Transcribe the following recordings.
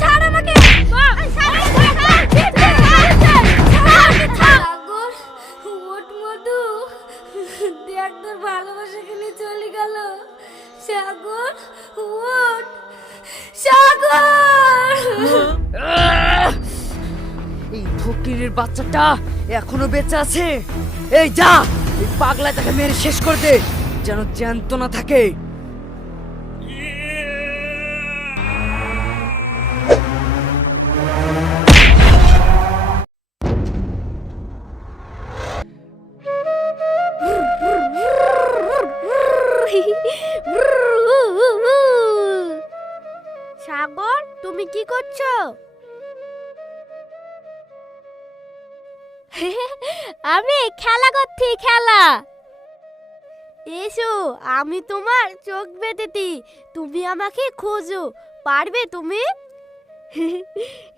ছাড় আমাকে। ওট মধু, দেখ তোর ভালোবাসা খেলে চলে গেল। সাগর ওট, সাগর। এই ফকিরের বাচ্চাটা এখনো বেঁচে আছে। এই যা, এই পাগলাটাকে মেরে শেষ করে দে, যেন জ্যান্ত না থাকে। সাগর, তুমি কি করছো? আমি খেলা করছি, খেলা। এসো, আমি তোমার চোখ বেঁধেছি, তুমি আমাকে খোঁজো, পারবে তুমি?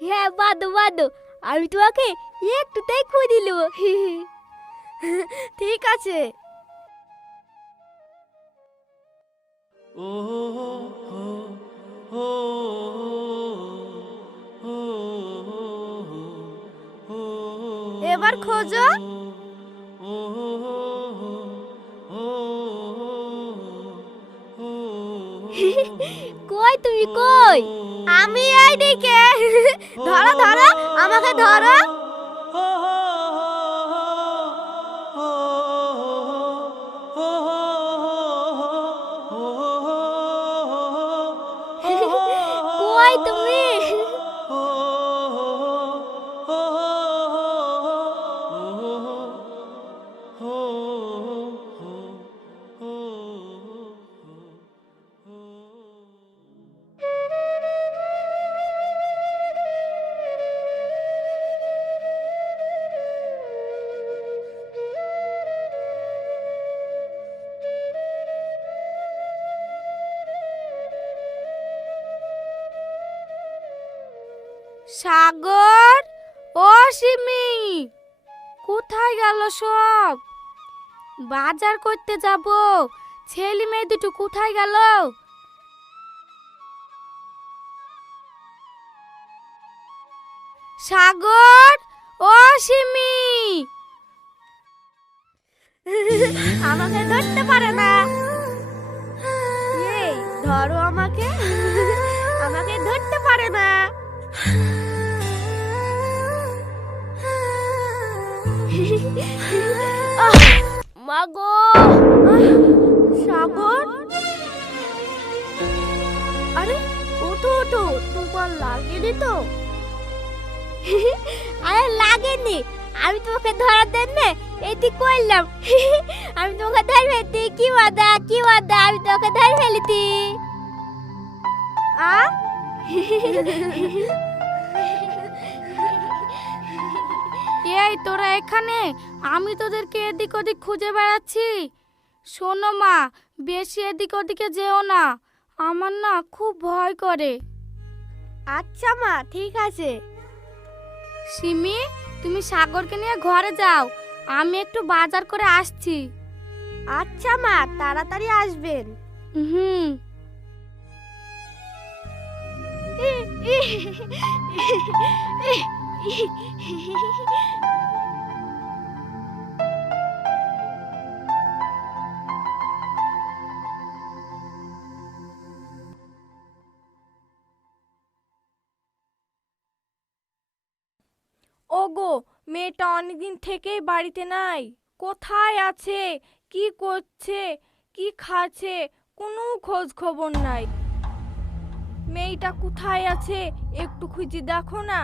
হ্যাঁ, বাদো বাদো, আমি তোমাকে একটুতেই খুঁজে নেব। ঠিক আছে। এবার খোঁজো। কই তুমি, কই? আমি এইদিকে। ধরো ধরো, আমাকে ধরো। কই তুমি? সাগর, ও সিমি, কোথায় গেল সব? বাজার করতে যাব, ছেলে মেয়ে দুটো কোথায় গেল? সাগর, ও সিমি। আমাকে ধরতে পারে না। এই ধরো আমাকে। আমাকে ধরতে পারে না। মাগো, সাগর। আরে ওঠো ওঠো, তোমার লাগেনি তো? আরে লাগেনি, আমি তোমাকে ধরার জন্য এটি করলাম। আমি তোমাকে ধরে ফেলতি, কি বাদা কি বাদা, আমি তোমাকে ধরে ফেলতি। আ এই তোরা এখানে? আমি তোদেরকে এদিক ওদিক খুঁজে বেড়াচ্ছি। শোনো মা, বেশি এদিক ওদিকে যেও না, আমার না খুব ভয় করে। আচ্ছা মা, ঠিক আছে। সিমি, তুমি সাগরকে নিয়ে ঘরে যাও, আমি একটু বাজার করে আসছি। আচ্ছা মা, তাড়াতাড়ি আসবেন। হুম। ওগো, মেয়েটা অনেকদিন থেকেই বাড়িতে নাই। কোথায় আছে, কি করছে, কি খাচ্ছে, কোনো খোঁজ খবর নাই। মেয়েটা কোথায় আছে, একটু খুঁজে দেখো না।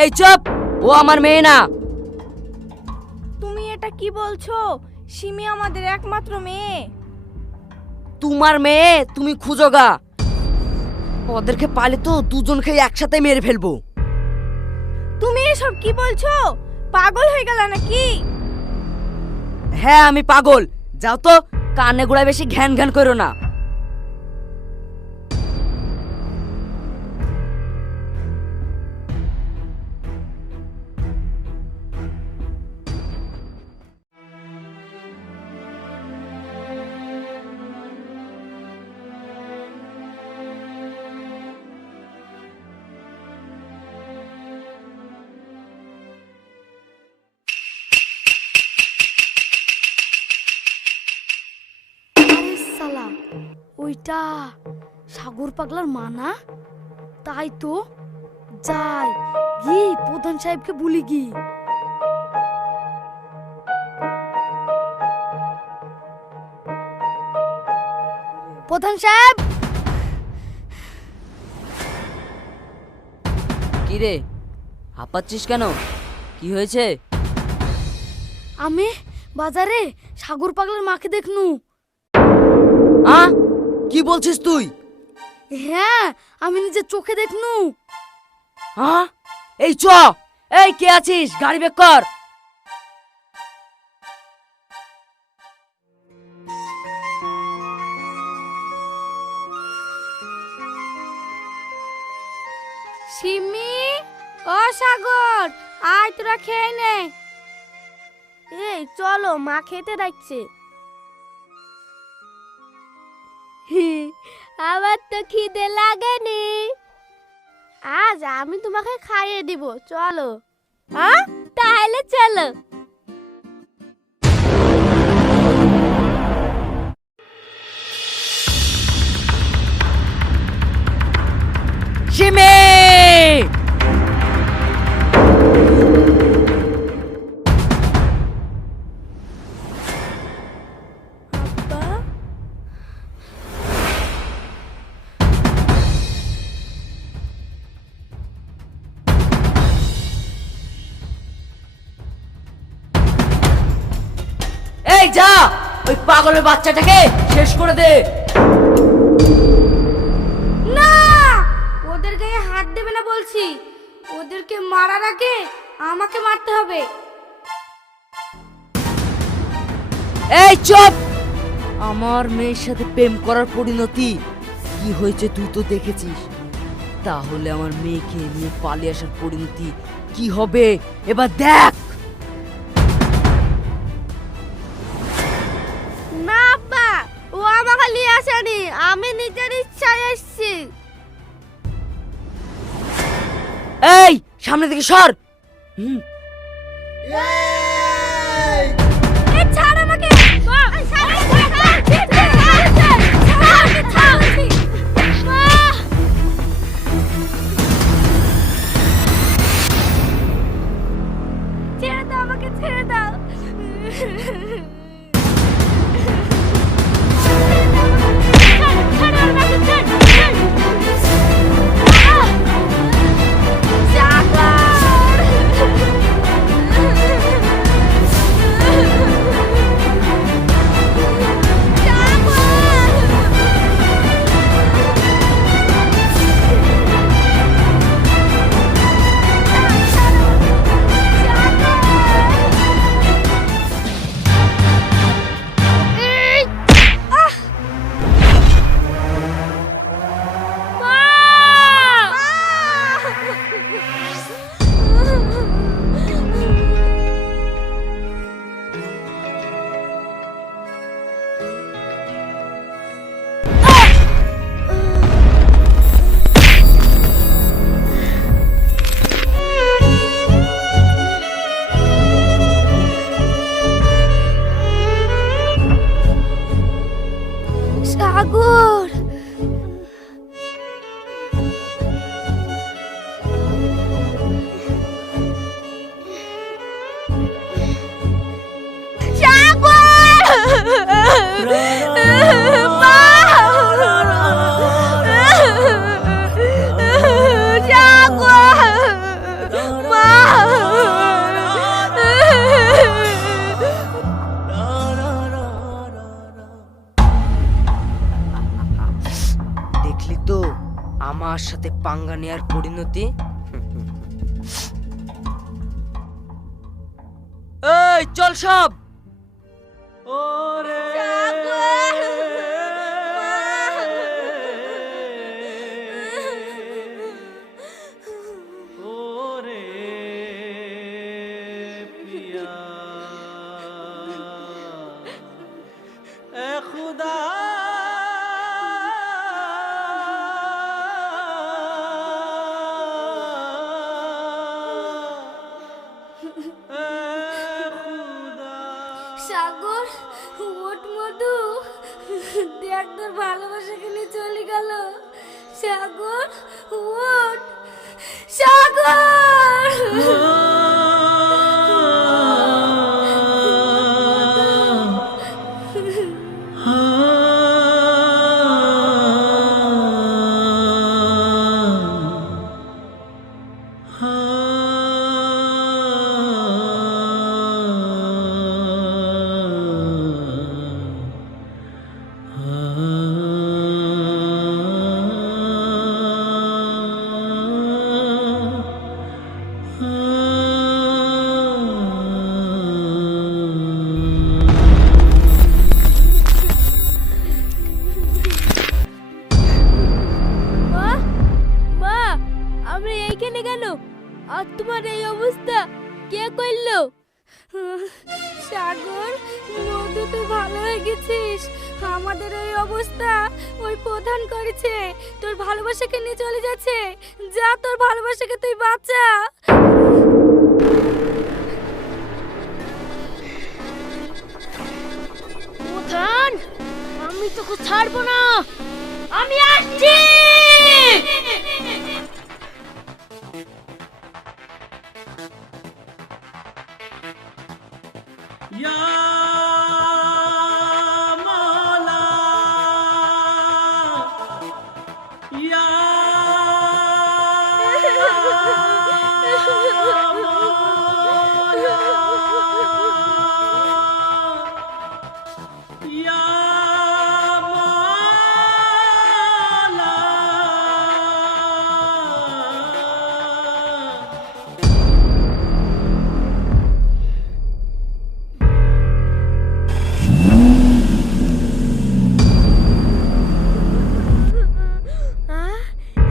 এই চুপ, ও আমার মেয়ে না। তুমি এটা কি বলছো? সিমি আমাদের একমাত্র মেয়ে। তোমার মেয়ে তুমি খুঁজো গা, ওদেরকে পালে তো দুজনকে একসাথে মেরে ফেলবো। তুমি এসব কি বলছো? পাগল হয়ে গেল নাকি? হ্যাঁ আমি পাগল। যাও তো, কানে গোড়ায় বেশি ঘ্যান ঘ্যান করো না। ওইটা সাগর পাগলার মা না? তাই তো, যাই গি প্রধান সাহেবকে বলি গি। প্রধান সাহেব, কি রে, হাঁপাচ্ছিস কেন? কি হয়েছে? আমি বাজারে সাগর পাগলার মাকে দেখনু। কি বলছিস তুই? হ্যাঁ, আমি নিজের চোখে দেখনু। এই এই কে আছিস, গাড়ি বের কর। সিমি, ও সাগর, আয় তোরা খেয়ে নে। এই চলো, মা খেতে ডাকছে। আমার তো খিদে লাগেনি, আজ আমি তোমাকে খাইয়ে দিব, চলো। তাহলে চলো। সিমি! এই যা, ওই পাগলের বাচ্চাটাকে শেষ করে দে। না, ওদের গায়ে হাত দেবে না বলছি। ওদেরকে মারার আগে আমাকে মারতে হবে। এই চুপ! আমার মেয়ের সাথে প্রেম করার পরিণতি কি হয়েছে তুই তো দেখেছিস। তাহলে আমার মেয়েকে নিয়ে পালিয়ে আসার পরিণতি কি হবে এবার দেখ। না আব্বা, ও আমাকে নিয়ে আসেনি, আমি নিজের ইচ্ছায় এসেছি। এই সামনে থেকে সর। ছাড় আমাকে। ছেড়ে দাও আমাকে, ছেড়ে দাও। সাগর, দেখলি তো আমার সাথে পাঙ্গা নেয়ার পরিণতি। এই চল সব। সাগর, ওঠ মধু, দেখ তোর ভালোবাসাকে নিয়ে চলে গেল। সাগর, ওঠ সাগর। মা, মা, আমরা এইখানে কেন? আর তোমার এই অবস্থা কে করলো? সাগর, মধু তুই ভালো হয়ে গেছিস। আমাদের এই অবস্থা ওই প্রধান করেছে। তোর ভালোবাসাকে নিয়ে চলে যাচ্ছে। যা, তোর ভালোবাসাকে তুই বাঁচা। প্রধান, আমি তোকে ছাড়বো না। আমি আসছি।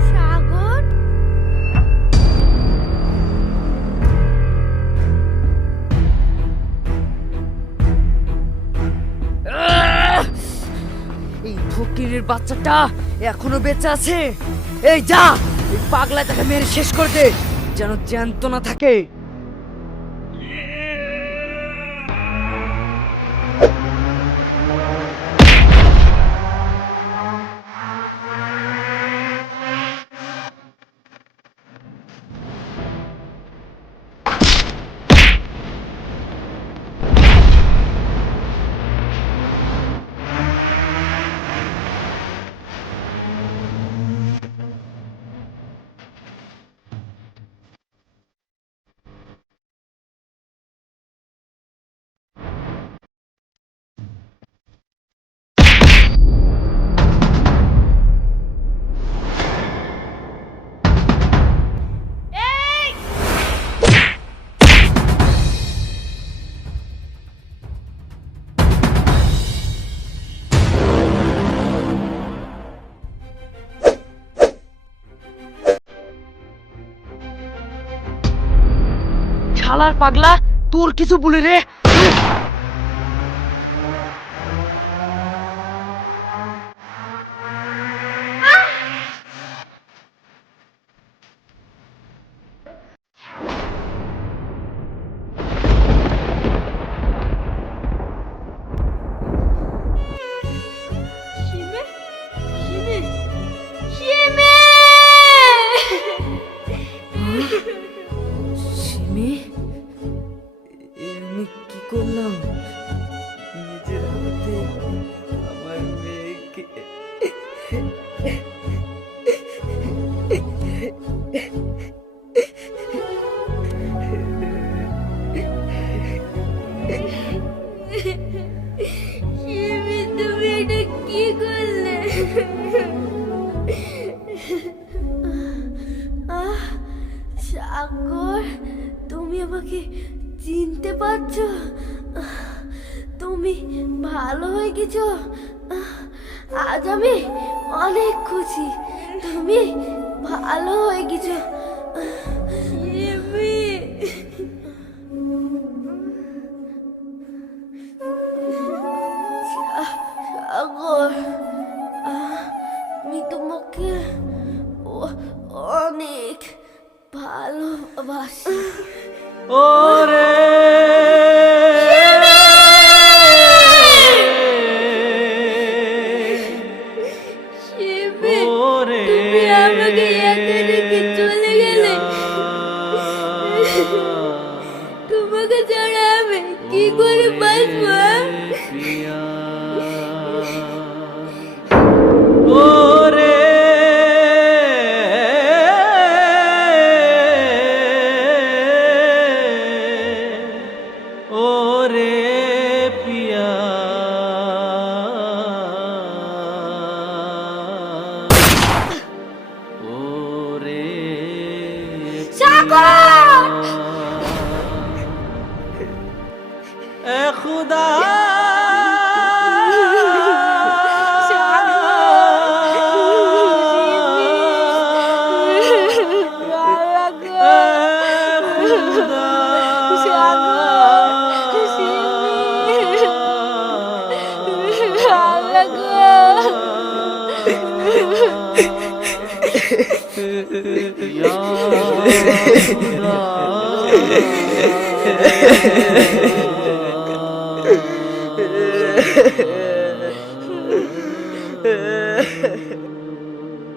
সাগর, এই ফকিরের বাচ্চাটা এখনো বেঁচে আছে। এই যা, এই পাগলাটাকে মেরে শেষ করে দে, যেন জ্যান্ত না থাকে। শালার পাগলা, তোর কিছু বলে রে। শিমে, শিমে, শিমে। সিমি, আমি কি করলাম? নিজের হাতে আমার মেয়েকে শিমে, তুমি এটা কি করলে? সাগর, তুমি আমাকে চিনতে পারছো? তুমি ভালো হয়ে গেছো। আজ আমি অনেক খুশি। তুমি ভালো হয়ে গেছো। সাগর, আমি তোমাকে অনেক ভালোবাসি। ওরে না গো। Ya